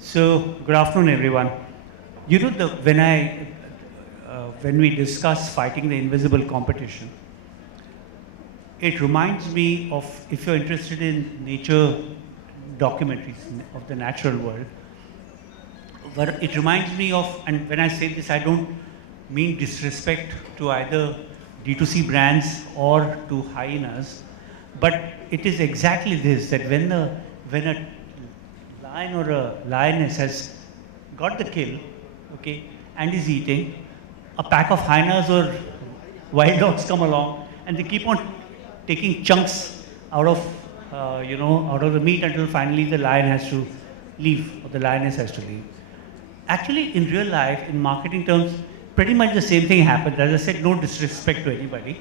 So, good afternoon, everyone. You know, when we discuss fighting the invisible competition, it reminds me of, if you're interested in nature documentaries of the natural world, but it reminds me of, and when I say this, I don't mean disrespect to either D2C brands or to hyenas, but it is exactly this, that when a lion or a lioness has got the kill, okay, and is eating, a pack of hyenas or wild dogs come along and they keep on taking chunks out of, out of the meat until finally the lion has to leave or the lioness has to leave. Actually, in real life, in marketing terms, pretty much the same thing happens. As I said, no disrespect to anybody,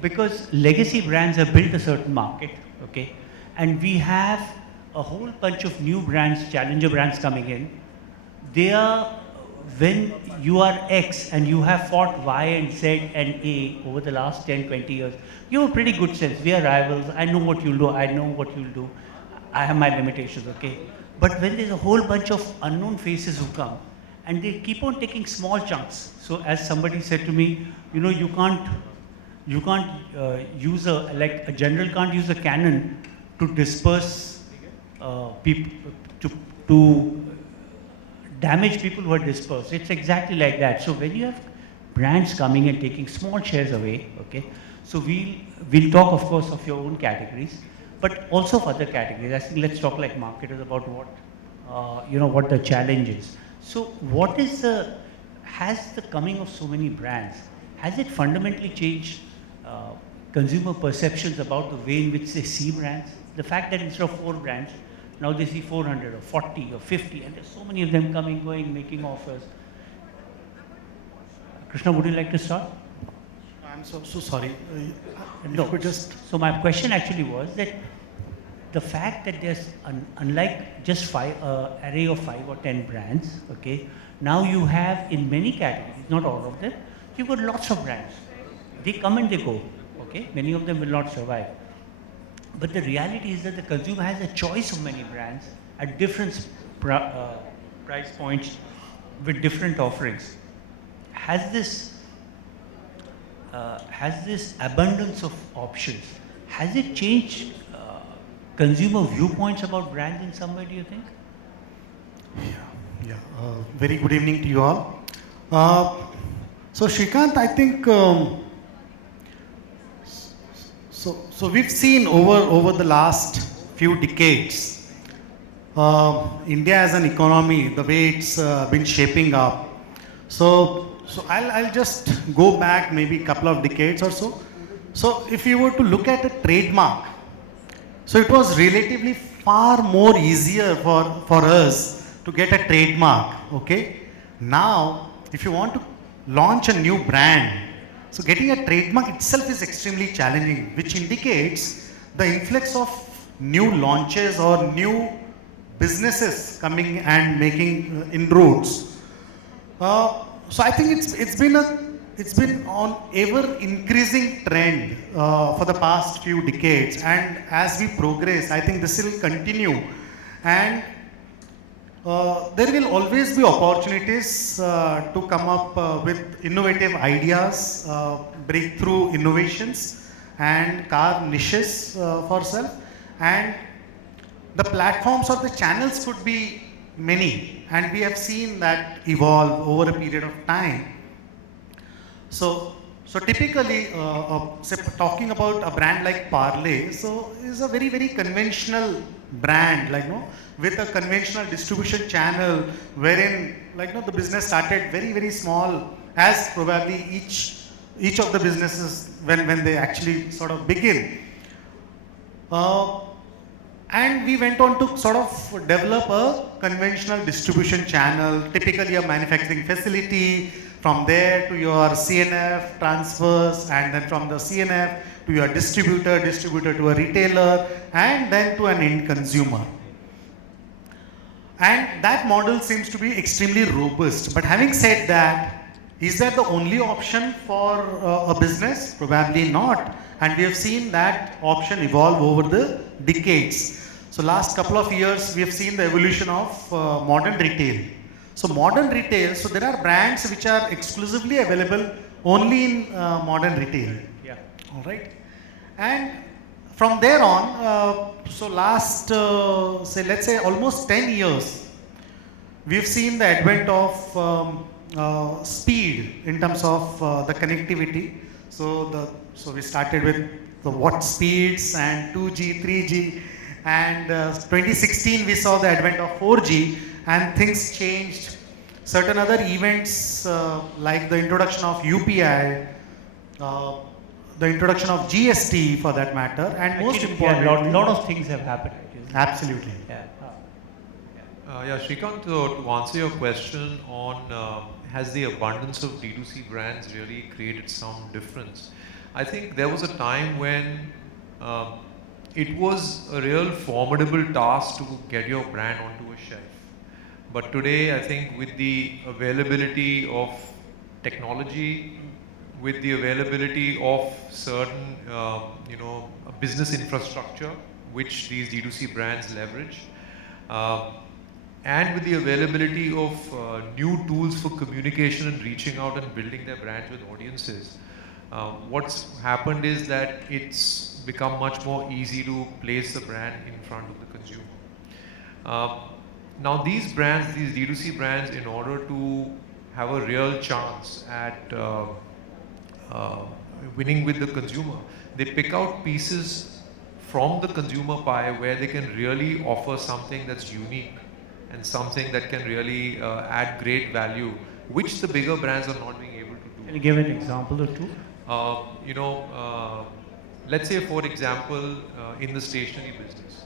because legacy brands have built a certain market, okay, and we have a whole bunch of new brands, challenger brands coming in. They are, when you are X and you have fought Y and Z and A over the last 10, 20 years, you have a pretty good sense. We are rivals. I know what you'll do. I know what you'll do. I have my limitations, okay? But when there's a whole bunch of unknown faces who come and they keep on taking small chunks. So as somebody said to me, you know, you can't use like a general can't use a cannon to disperse people, to damage people who are dispersed. It's exactly like that. So when you have brands coming and taking small shares away, okay, so we'll talk, of course, of your own categories, but also of other categories. I think let's talk like marketers about what, what the challenge is. So what is has the coming of so many brands, has it fundamentally changed consumer perceptions about the way in which they see brands? The fact that instead of 4 brands, now they see 400 or 40 or 50, and there's so many of them coming, going, making offers. Krishna, would you like to start? I'm so sorry. No, so my question actually was that the fact that there's, unlike just array of 5 or 10 brands, okay, now you have in many categories, not all of them, you've got lots of brands. They come and they go, okay? Many of them will not survive. But the reality is that the consumer has a choice of many brands at different price points with different offerings. Has this abundance of options, has it changed consumer viewpoints about brands in some way, do you think? Yeah. Very good evening to you all. So Shrikant, I think so we've seen over the last few decades, India as an economy, the way it's been shaping up. So I'll just go back maybe a couple of decades or so. So if you were to look at a trademark, so it was relatively far more easier for us to get a trademark, okay? Now, if you want to launch a new brand, so getting a trademark itself is extremely challenging, which indicates the influx of new launches or new businesses coming and making inroads. So I think it's been on ever increasing trend for the past few decades, and as we progress, I think this will continue, and there will always be opportunities to come up with innovative ideas, breakthrough innovations, and carve niches for self. And the platforms or the channels could be many, and we have seen that evolve over a period of time. So typically, talking about a brand like Parle, so is a very, very conventional brand, with a conventional distribution channel, wherein, the business started very, very small, as probably each of the businesses when they actually sort of begin. And we went on to sort of develop a conventional distribution channel, typically a manufacturing facility, from there to your CNF transfers, and then from the CNF to your distributor to a retailer, and then to an end consumer. And that model seems to be extremely robust. But having said that, is that the only option for a business? Probably not. And we have seen that option evolve over the decades. So last couple of years, we have seen the evolution of modern retail. So modern retail, so there are brands which are exclusively available only in modern retail. Yeah. All right. And from there on, so last, say, let's say almost 10 years, we've seen the advent of speed in terms of the connectivity. So we started with the watt speeds and 2G, 3G, and 2016 we saw the advent of 4G, and things changed. Certain other events like the introduction of UPI, the introduction of GST for that matter, and most importantly, a lot of things have happened. Absolutely. Yeah. Shrikant, to answer your question on has the abundance of D2C brands really created some difference? I think there was a time when it was a real formidable task to get your brand onto a shelf. But today, I think with the availability of technology, with the availability of certain, business infrastructure, which these D2C brands leverage, and with the availability of new tools for communication and reaching out and building their brands with audiences, what's happened is that it's become much more easy to place the brand in front of the consumer. Now these brands, these D2C brands, in order to have a real chance at winning with the consumer, they pick out pieces from the consumer pie where they can really offer something that's unique and something that can really add great value, which the bigger brands are not being able to do. Can you give an example or two? Let's say, for example, in the stationery business,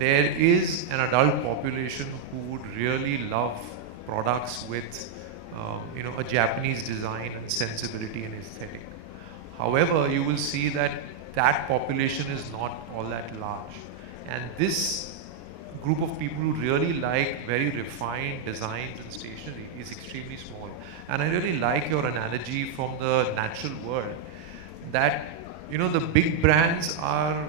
there is an adult population who would really love products with, a Japanese design and sensibility and aesthetic. However, you will see that that population is not all that large. And this group of people who really like very refined designs and stationery is extremely small. And I really like your analogy from the natural world that the big brands are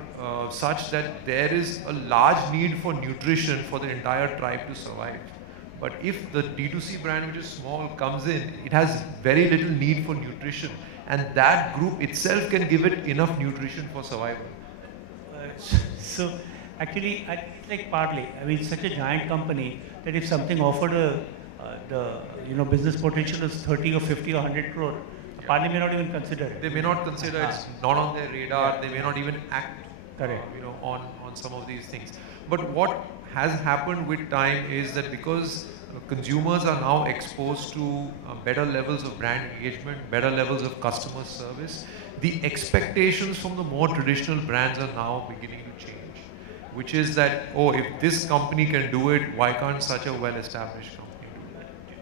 such that there is a large need for nutrition for the entire tribe to survive. But if the D2C brand, which is small, comes in, it has very little need for nutrition, and that group itself can give it enough nutrition for survival. So actually, it's like Parle. I mean, such a giant company that if something offered the business potential is 30 or 50 or 100 crore, Parle may not even consider it. They may not consider it's not on their radar. They may not even act, Correct. on some of these things. But what has happened with time is that because consumers are now exposed to better levels of brand engagement, better levels of customer service, the expectations from the more traditional brands are now beginning to change. Which is that, if this company can do it, why can't such a well-established company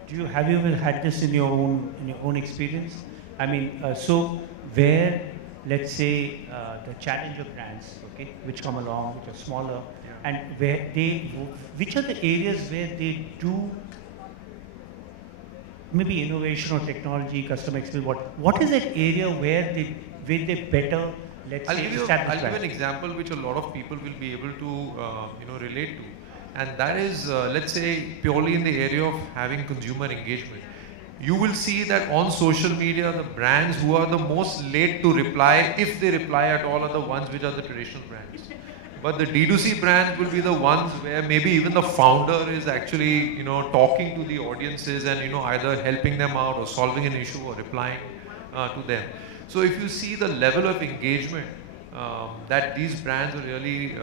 do it? Have you ever had this in your own experience? I mean, so where, let's say, the challenger brands, okay, which come along, which are smaller, and which are the areas where they do maybe innovation or technology, customer experience? What is that area where they better, let's say, establish? I'll give an example which a lot of people will be able to relate to, and that is let's say purely in the area of having consumer engagement. You will see that on social media, the brands who are the most late to reply, if they reply at all, are the ones which are the traditional brands. But the D2C brands will be the ones where maybe even the founder is actually, talking to the audiences and, either helping them out or solving an issue or replying to them. So if you see the level of engagement that these brands are really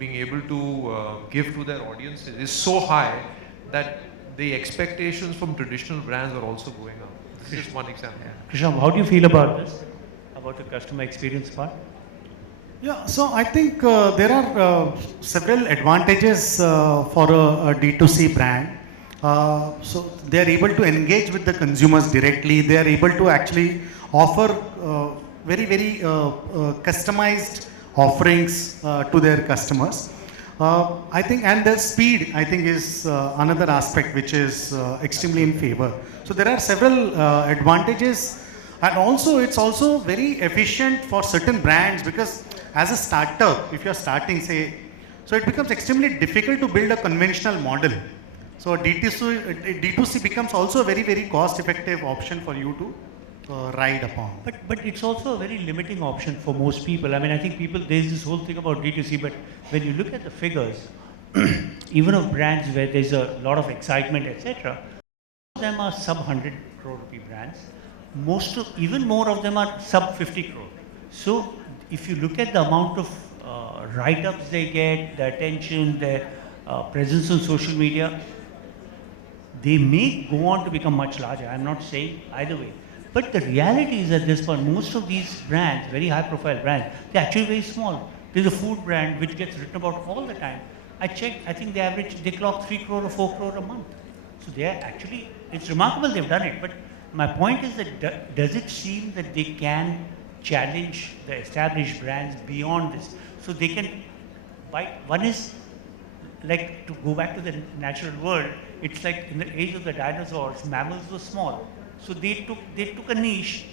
being able to give to their audiences is so high that the expectations from traditional brands are also going up. This is just one example. Krishnarao, how do you feel about this? About the customer experience part? Yeah, so I think there are several advantages for a D2C brand. So they are able to engage with the consumers directly. They are able to actually offer very, very customized offerings to their customers. I think, and the speed, I think, is another aspect which is extremely in favor. So there are several advantages, and also it's also very efficient for certain brands, because as a startup, if you're starting, say, So it becomes extremely difficult to build a conventional model. So D2C becomes also a very, very cost-effective option for you to ride upon. But it's also a very limiting option for most people. I mean, I think there's this whole thing about D2C, but when you look at the figures, even of brands where there's a lot of excitement, etc., most of them are sub 100 crore rupee brands. Even more of them are sub 50 crore. So if you look at the amount of write-ups they get, the attention, their presence on social media, they may go on to become much larger. I'm not saying either way. But the reality is at this point, most of these brands, very high-profile brands, they're actually very small. There's a food brand which gets written about all the time. I checked, I think they clock 3 crore or 4 crore a month. So they are actually, it's remarkable they've done it. But my point is that does it seem that they can challenge the established brands beyond this? So they can, one is, like, to go back to the natural world, it's like in the age of the dinosaurs, mammals were small. So they took a niche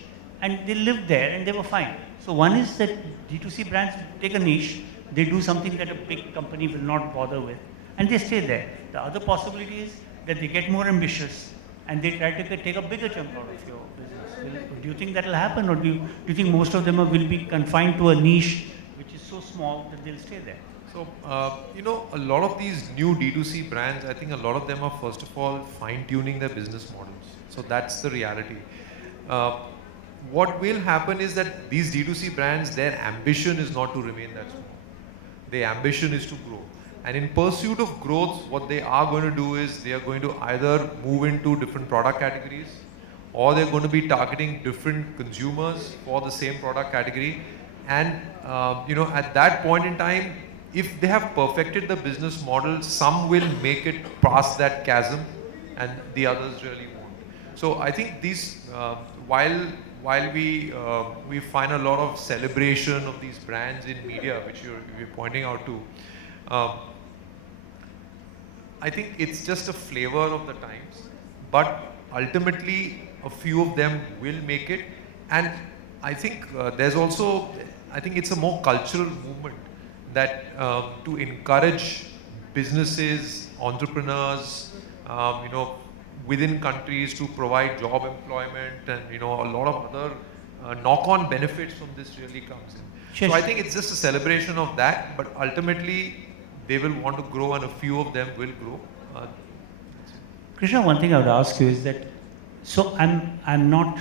and they lived there and they were fine. So one is that D2C brands take a niche, they do something that a big company will not bother with, and they stay there. The other possibility is that they get more ambitious and they try to take a bigger chunk out of your business. Do you think that will happen, or do you think most of them will be confined to a niche which is so small that they'll stay there? So, a lot of these new D2C brands, I think a lot of them are first of all fine-tuning their business models. So that's the reality. What will happen is that these D2C brands, their ambition is not to remain that small. Their ambition is to grow. And in pursuit of growth, what they are going to do is they are going to either move into different product categories, or they're going to be targeting different consumers for the same product category. And, at that point in time, if they have perfected the business model, some will make it past that chasm and the others really won't. So I think these, while we find a lot of celebration of these brands in media, which you're pointing out to, I think it's just a flavor of the times, but ultimately a few of them will make it. And I think there's also, I think it's a more cultural movement that to encourage businesses, entrepreneurs, within countries to provide job employment and, a lot of other knock-on benefits from this really comes in. Sure. So I think it's just a celebration of that, but ultimately they will want to grow and a few of them will grow. Krishna, one thing I would ask you is that, so I'm not,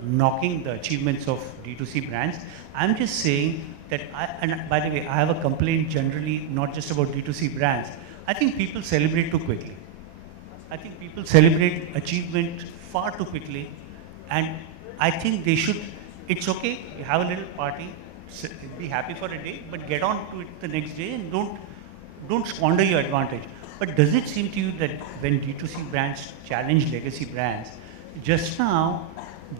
knocking the achievements of D2C brands. I'm just saying that, and by the way, I have a complaint generally, not just about D2C brands. I think people celebrate too quickly. I think people celebrate achievement far too quickly, and I think they should, it's okay, you have a little party, be happy for a day, but get on to it the next day and don't squander your advantage. But does it seem to you that when D2C brands challenge legacy brands, just now,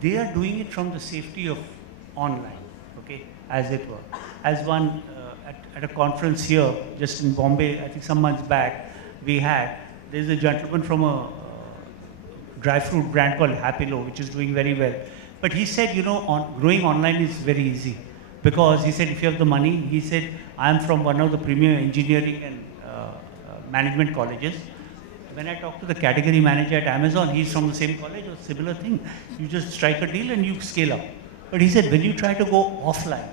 they are doing it from the safety of online, okay, as it were. As one, at a conference here, just in Bombay, I think some months back, there's a gentleman from a dry fruit brand called Happilo, which is doing very well. But he said, growing online is very easy. Because he said, if you have the money, he said, I'm from one of the premier engineering and management colleges. When I talked to the category manager at Amazon, he's from the same college or similar thing. You just strike a deal and you scale up. But he said, when you try to go offline,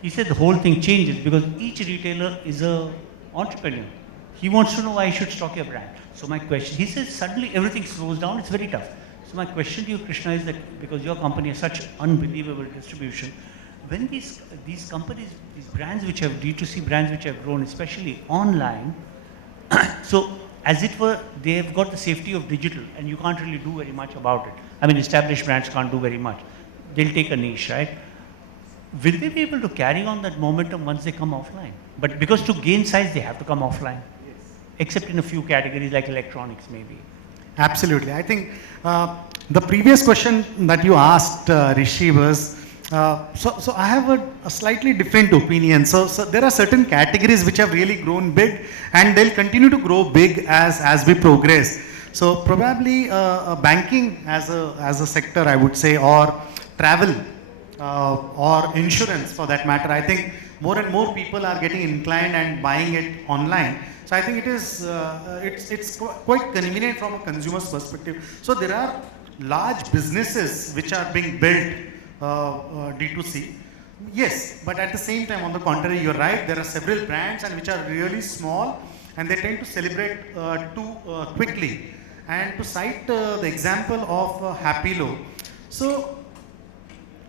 he said the whole thing changes because each retailer is an entrepreneur. He wants to know why he should stock your brand. So my question, he says suddenly everything slows down, it's very tough. So my question to you, Krishna, is that because your company has such unbelievable distribution, when these companies, these brands which have D2C brands which have grown, especially online, so as it were, they have got the safety of digital and you can't really do very much about it. I mean, established brands can't do very much. They'll take a niche, right? Will they be able to carry on that momentum once they come offline? But because to gain size, they have to come offline. Yes. Except in a few categories like electronics, maybe. Absolutely. I think the previous question that you asked, Rishi, was, so I have a slightly different opinion. So there are certain categories which have really grown big and they'll continue to grow big as we progress. So probably banking as a sector, I would say, or travel or insurance for that matter. I think more and more people are getting inclined and buying it online. So I think it is quite convenient from a consumer's perspective. So there are large businesses which are being built D2C. Yes, but at the same time, on the contrary, you're right. There are several brands and which are really small, and they tend to celebrate too quickly. And to cite the example of Happy-Lo, so,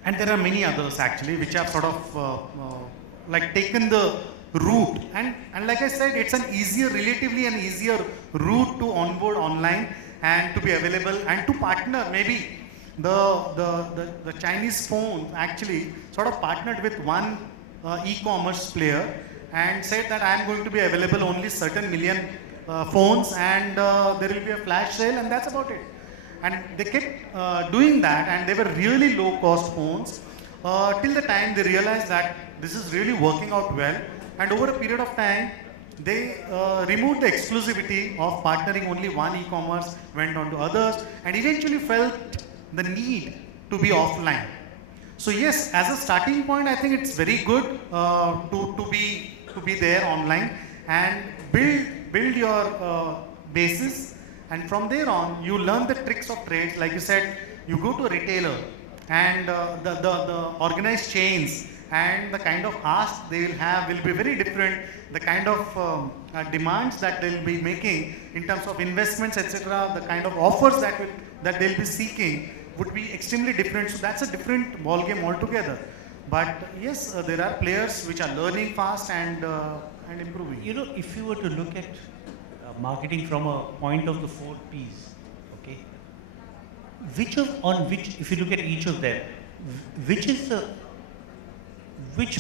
and there are many others actually which have sort of like taken the route, and like I said, it's relatively an easier route to onboard online and to be available and to partner. Maybe the Chinese phone actually sort of partnered with one e-commerce player and said that I am going to be available only certain million phones, and there will be a flash sale, and that's about it. And they kept doing that, and they were really low cost phones till the time they realized that this is really working out well, and over a period of time they removed the exclusivity of partnering only one e-commerce, went on to others, and eventually felt the need to be offline. So yes, as a starting point, I think it's very good to be there online and build your basis, and from there on you learn the tricks of trades. Like you said, you go to a retailer and the organized chains and the kind of ask they will have will be very different. The kind of demands that they'll be making in terms of investments, etc., the kind of offers that they'll be seeking would be extremely different. So that's a different ball game altogether. But yes, there are players which are learning fast and improving. You know, if you were to look at marketing from a point of the 4 Ps, okay, if you look at each of them, which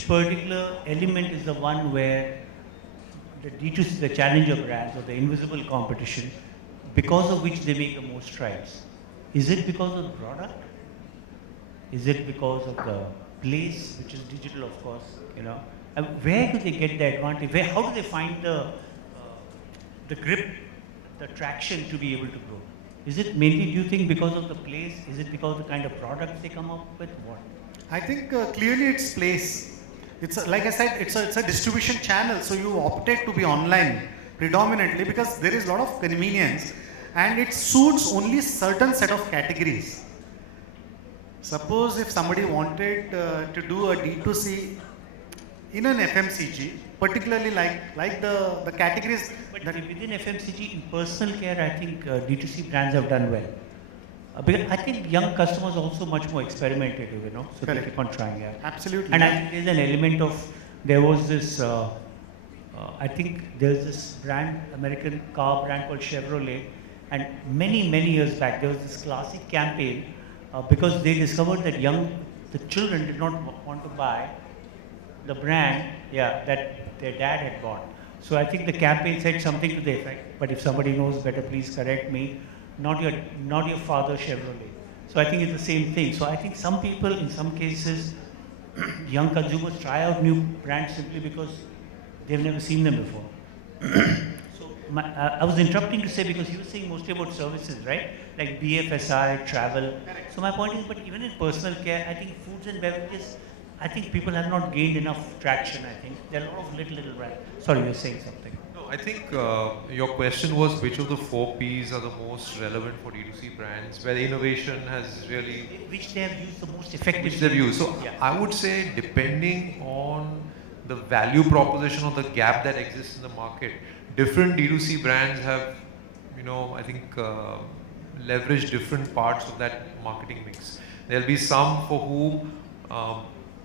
particular element is the one where the D2C, the challenger brands or the invisible competition, because of which they make the most strides? Is it because of the product? Is it because of the place, which is digital, of course, you know? And where do they get the advantage? How do they find the grip, the traction to be able to grow? Is it mainly, do you think, because of the place? Is it because of the kind of products they come up with? What? I think clearly it's place. Like I said, it's a distribution channel. So you opted to be online predominantly because there is a lot of convenience, and it suits only certain set of categories. Suppose if somebody wanted to do a D2C in an FMCG, particularly like the categories. But within FMCG, in personal care, I think D2C brands have done well. Because I think young customers are also much more experimentative, you know, so Correct. they keep on trying. Yeah. Absolutely. And I think there's an element of, there was this, I think there's this brand, American car brand called Chevrolet, and many years back, there was this classic campaign because they discovered that the children did not want to buy the brand, that their dad had bought. So I think the campaign said something to the effect, but if somebody knows better, please correct me, not your father Chevrolet. So I think it's the same thing. So I think some people, in some cases, young consumers try out new brands simply because they've never seen them before. So I was interrupting to say, because you were saying mostly about services, right? Like BFSI, travel. So my point is, but even in personal care, I think foods and beverages, I think people have not gained enough traction, I think. There are a lot of little brands. Sorry, you're saying something. No, I think your question was which of the 4 Ps are the most relevant for D2C brands, where innovation has really... Which they have used the most effectively. Which they've used. So yeah. I would say, depending on the value proposition or the gap that exists in the market, different D2C brands have, you know, I think leveraged different parts of that marketing mix. There'll be some for whom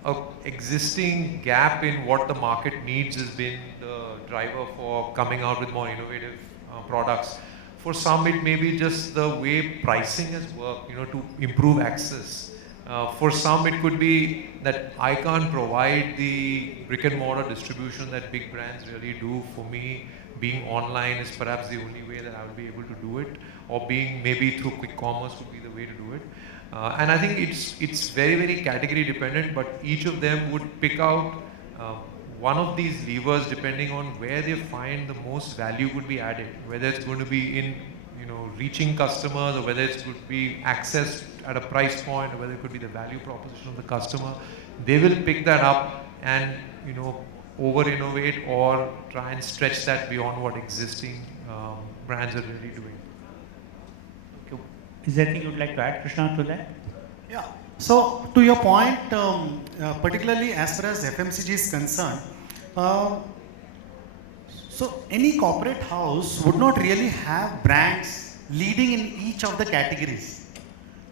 a existing gap in what the market needs has been the driver for coming out with more innovative products. For some, it may be just the way pricing has worked, you know, to improve access. For some, it could be that I can't provide the brick and mortar distribution that big brands really do. For me, being online is perhaps the only way that I would be able to do it, or being maybe through quick commerce would be the way to do it. And I think it's very category dependent, but each of them would pick out one of these levers depending on where they find the most value could be added, whether it's going to be in reaching customers, or whether it could be access at a price point, or whether it could be the value proposition of the customer, they will pick that up and over innovate or try and stretch that beyond what existing brands are really doing. Okay. Is there anything you would like to add, Krishna, to that? Yeah. So to your point, particularly as far as FMCG is concerned, so any corporate house would not really have brands leading in each of the categories.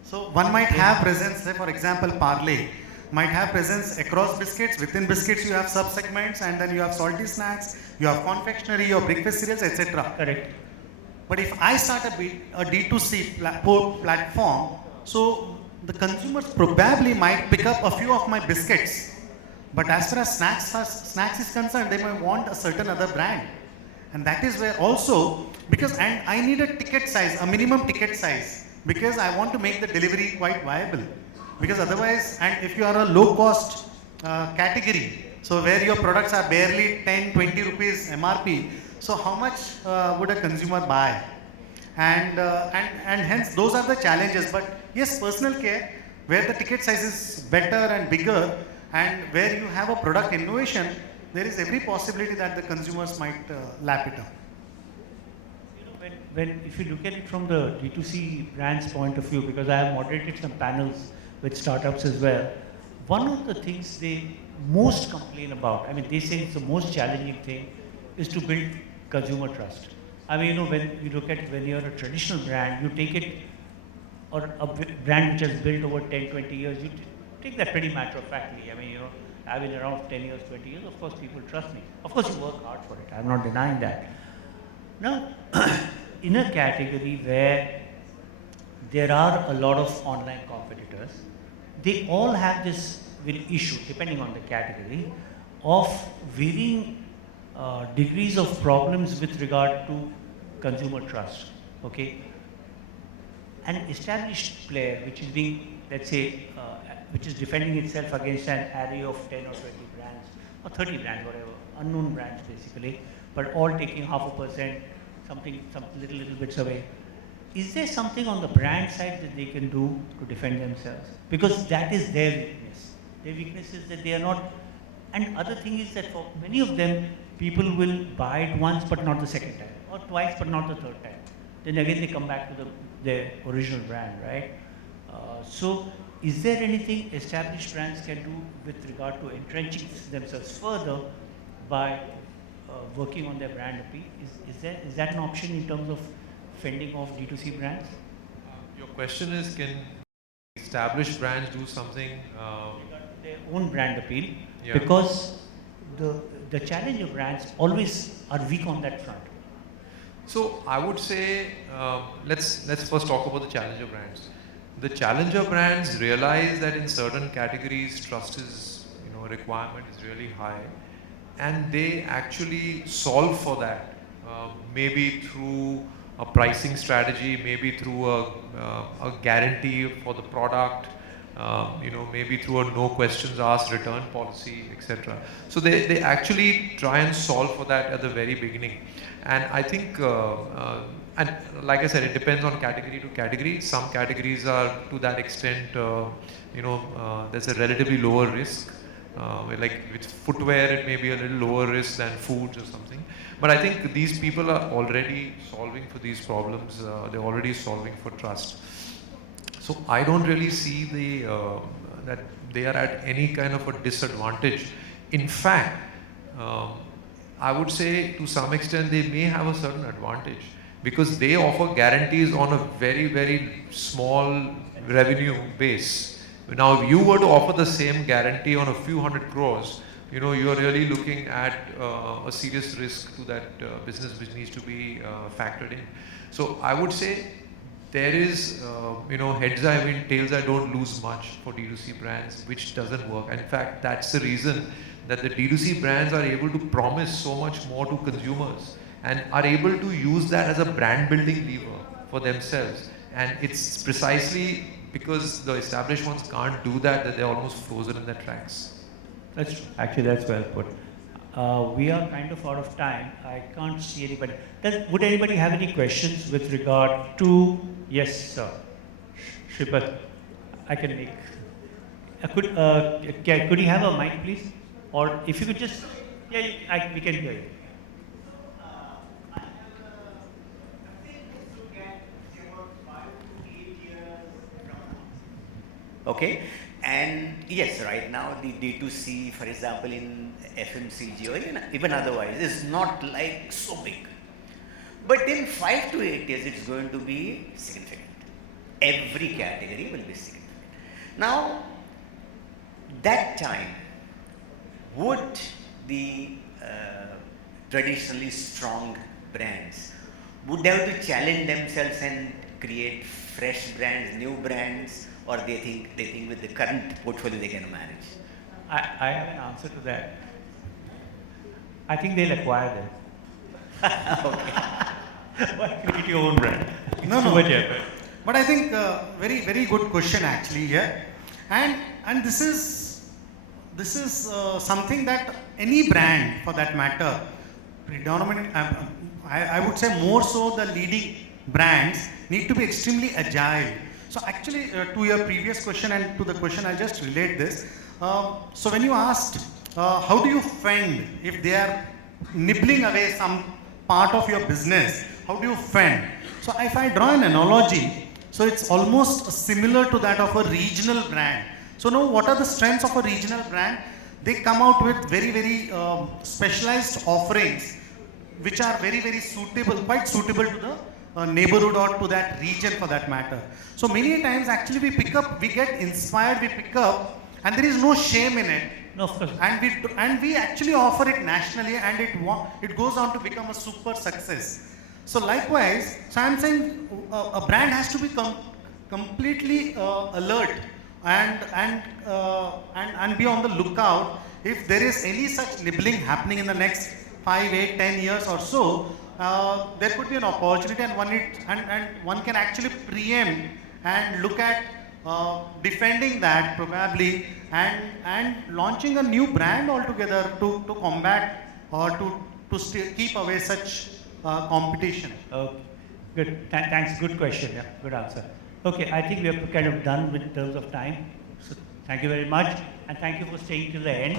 So one might have presence, say for example, Parle might have presence across biscuits. Within biscuits, you have sub-segments, and then you have salty snacks, you have confectionery, you have breakfast cereals, etc. Correct. But if I start a D2C platform, so the consumers probably might pick up a few of my biscuits. But as far as snacks is concerned, they might want a certain other brand. And that is where also, and I need a ticket size, a minimum ticket size, because I want to make the delivery quite viable. Because otherwise, and if you are a low cost category, so where your products are barely 10, 20 rupees MRP, so how much would a consumer buy? And hence those are the challenges. But yes, personal care, where the ticket size is better and bigger, and where you have a product innovation, there is every possibility that the consumers might lap it up. If you look at it from the D2C brands point of view, because I have moderated some panels with startups as well, one of the things they most complain about, I mean, they say it's the most challenging thing, is to build consumer trust. I mean, when you look at when you're a traditional brand, you take it, or a brand which has built over 10, 20 years, you take that pretty matter-of-factly. I mean, I've been around 10 years, 20 years, of course people trust me. Of course you work hard for it, I'm not denying that. Now, in a category where there are a lot of online competitors, they all have this issue, depending on the category, of varying degrees of problems with regard to consumer trust. Okay, an established player which is being, let's say, which is defending itself against an array of 10 or 20 brands or 30 brands, whatever, unknown brands basically, but all taking 0.5%, some little bits away. Is there something on the brand side that they can do to defend themselves? Because that is their weakness. Their weakness is that they are not, and other thing is that for many of them, people will buy it once but not the second time, or twice but not the third time. Then again they come back to their original brand, right? So is there anything established brands can do with regard to entrenching themselves further by working on their brand appeal? Is that an option in terms of fending off D2C brands? Your question is, can established brands do something? Their own brand appeal, yeah. Because the challenger brands always are weak on that front. So I would say, let's first talk about the challenger brands. The challenger brands realize that in certain categories, trust is, a requirement is really high, and they actually solve for that. Maybe through a pricing strategy, maybe through a guarantee for the product, maybe through a no questions asked return policy, etc. So they actually try and solve for that at the very beginning. And I think, and like I said, it depends on category to category. Some categories are to that extent, there's a relatively lower risk. Like with footwear, it may be a little lower risk than foods or something. But I think these people are already solving for these problems. They're already solving for trust. So I don't really see that they are at any kind of a disadvantage. In fact, I would say to some extent they may have a certain advantage, because they offer guarantees on a very, very small revenue base. Now, if you were to offer the same guarantee on a few hundred crores, you are really looking at a serious risk to that business which needs to be factored in. So I would say there is, heads I win, tails I don't lose much for D2C brands, which doesn't work. In fact, that's the reason that the D2C brands are able to promise so much more to consumers and are able to use that as a brand building lever for themselves. And it's precisely because the established ones can't do that they're almost frozen in their tracks. That's true. Actually, that's well put. We are kind of out of time. I can't see anybody. Would anybody have any questions with regard to? Yes, sir. Shwetal, I can make. Could you have a mic, please? Or if you could just, yeah, we can hear you. Okay, and yes, right now the D2C, for example, in FMCG or even otherwise, is not like so big. But in 5 to 8 years, it's going to be significant. Every category will be significant. Now, that time, would the traditionally strong brands would have to challenge themselves and create fresh brands, new brands, or they think with the current portfolio they can manage? I have an answer to that. I think they'll acquire them. Why create your own brand? It's No, too no. much effort. But I think very good question actually here, and this is something that any brand for that matter, predominant, I would say more so the leading brands need to be extremely agile. So actually to your previous question and to the question, I'll just relate this. So when you asked how do you fend if they are nibbling away some part of your business, how do you fend? So if I draw an analogy, so it's almost similar to that of a regional brand. So now what are the strengths of a regional brand? They come out with very specialized offerings which are very suitable, quite suitable to the neighborhood or to that region for that matter. So many times actually we get inspired, we pick up, and there is no shame in it. No, of course. And we actually offer it nationally, and it goes on to become a super success. So likewise, so I'm saying a brand has to be completely alert and be on the lookout if there is any such nibbling happening in the next 5, 8, 10 years or so. There could be an opportunity, and one can actually preempt and look at defending that probably and launching a new brand altogether to combat or to keep away such competition. Okay, good. Thanks. Good question. Yeah, good answer. Okay, I think we are kind of done with terms of time. So thank you very much, and thank you for staying till the end.